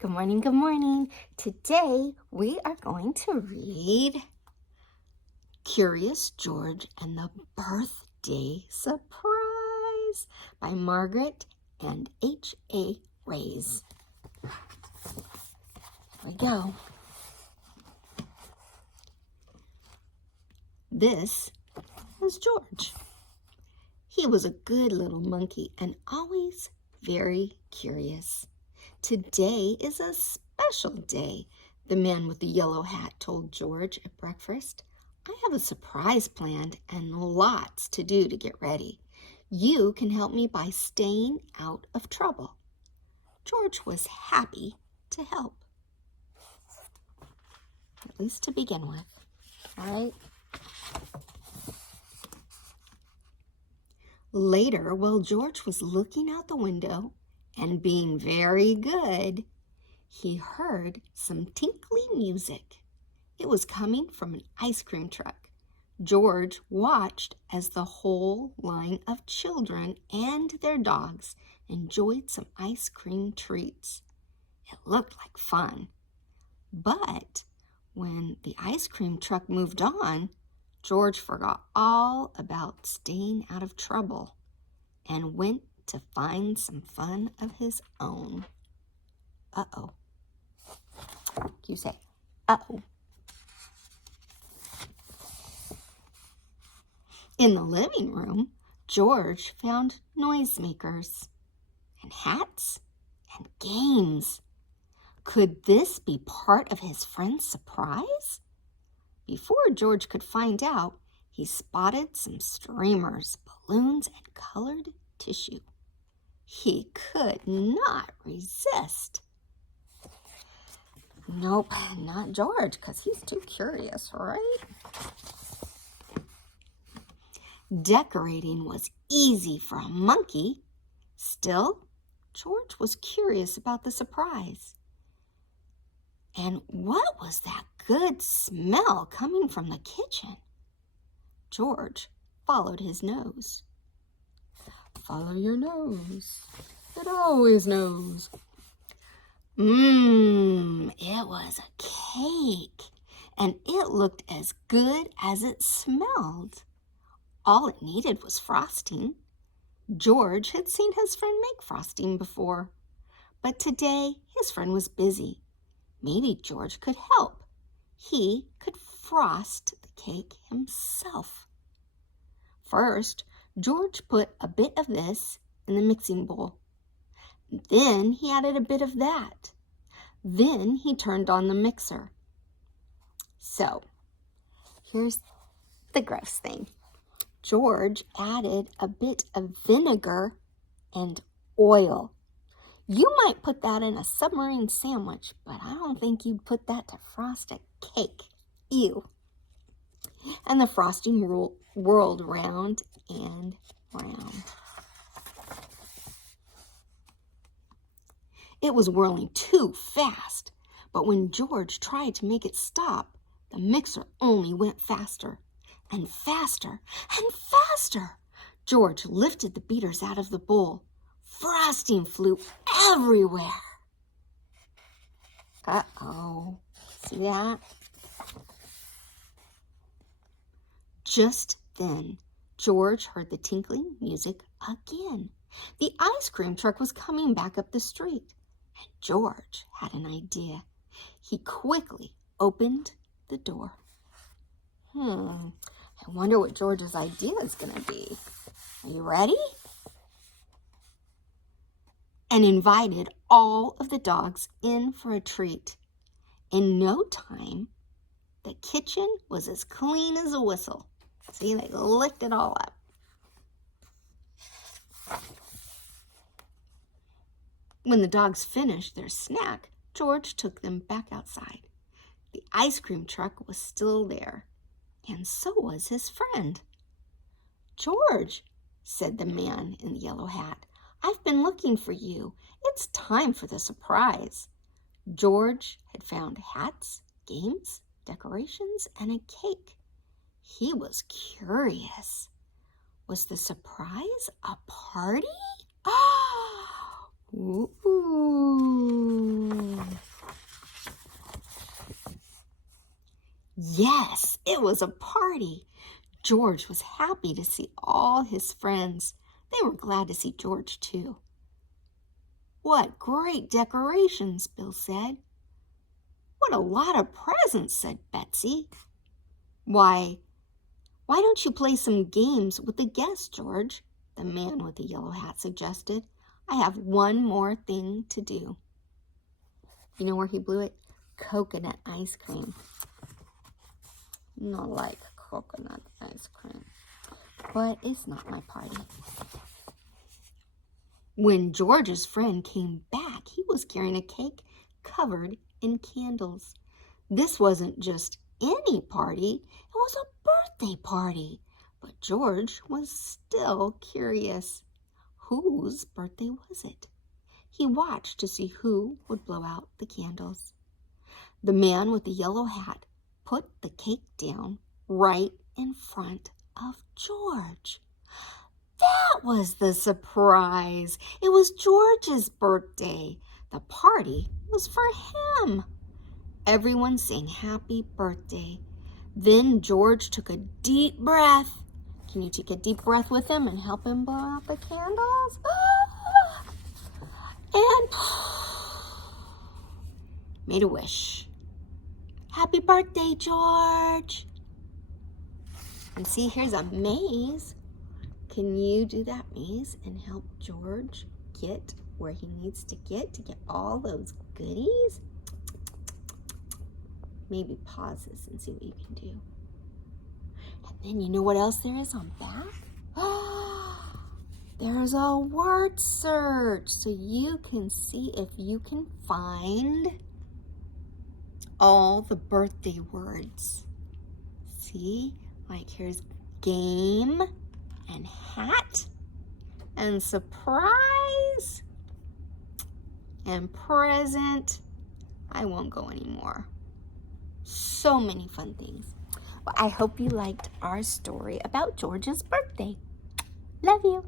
Good morning, good morning. Today we are going to read Curious George and the Birthday Surprise by Margaret and H.A. Reyes. Here we go. This is George. He was a good little monkey and always very curious. Today is a special day, the man with the yellow hat told George at breakfast. I have a surprise planned and lots to do to get ready. You can help me by staying out of trouble. George was happy to help, at least to begin with. All right. Later, while George was looking out the window and being very good, he heard some tinkly music. It was coming from an ice cream truck. George watched as the whole line of children and their dogs enjoyed some ice cream treats. It looked like fun. But when the ice cream truck moved on, George forgot all about staying out of trouble and went to find some fun of his own. Uh-oh. You say, uh-oh. In the living room, George found noisemakers and hats and games. Could this be part of his friend's surprise? Before George could find out, he spotted some streamers, balloons, and colored tissue. He could not resist. Nope, not George, because he's too curious, right? Decorating was easy for a monkey. Still, George was curious about the surprise. And what was that good smell coming from the kitchen? George followed his nose. Follow your nose. It always knows. It was a cake, and it looked as good as it smelled. All it needed was frosting. George had seen his friend make frosting before, but today his friend was busy. Maybe George could help. He could frost the cake himself. First, George put a bit of this in the mixing bowl. Then he added a bit of that. Then he turned on the mixer. So, here's the gross thing. George added a bit of vinegar and oil. You might put that in a submarine sandwich, but I don't think you'd put that to frost a cake. Ew. And the frosting whirled round and round. It was whirling too fast, but when George tried to make it stop, the mixer only went faster and faster and faster. George lifted the beaters out of the bowl. Frosting flew everywhere. Uh-oh. See that? Just then, George heard the tinkling music again. The ice cream truck was coming back up the street, and George had an idea. He quickly opened the door. I wonder what George's idea is going to be. Are you ready? And invited all of the dogs in for a treat. In no time, the kitchen was as clean as a whistle. See, they licked it all up. When the dogs finished their snack, George took them back outside. The ice cream truck was still there, and so was his friend. George, said the man in the yellow hat, I've been looking for you. It's time for the surprise. George had found hats, games, decorations, and a cake. He was curious. Was the surprise a party? Ooh. Yes, it was a party. George was happy to see all his friends. They were glad to see George, too. What great decorations, Bill said. What a lot of presents, said Betsy. Why don't you play some games with the guests, George? The man with the yellow hat suggested. I have one more thing to do. You know where he blew it? Coconut ice cream. Not like coconut ice cream, but it's not my party. When George's friend came back, he was carrying a cake covered in candles. This wasn't just any party, it was a birthday party. But George was still curious. Whose birthday was it? He watched to see who would blow out the candles. The man with the yellow hat put the cake down right in front of George. That was the surprise. It was George's birthday. The party was for him. Everyone sang happy birthday. Then George took a deep breath. Can you take a deep breath with him and help him blow out the candles? And made a wish. Happy birthday, George. And see, here's a maze. Can you do that maze and help George get where he needs to get all those goodies? Maybe pause this and see what you can do. And then you know what else there is on back? There's a word search, so you can see if you can find all the birthday words. See, like here's game and hat and surprise and present. I won't go anymore. So many fun things. Well, I hope you liked our story about George's birthday. Love you.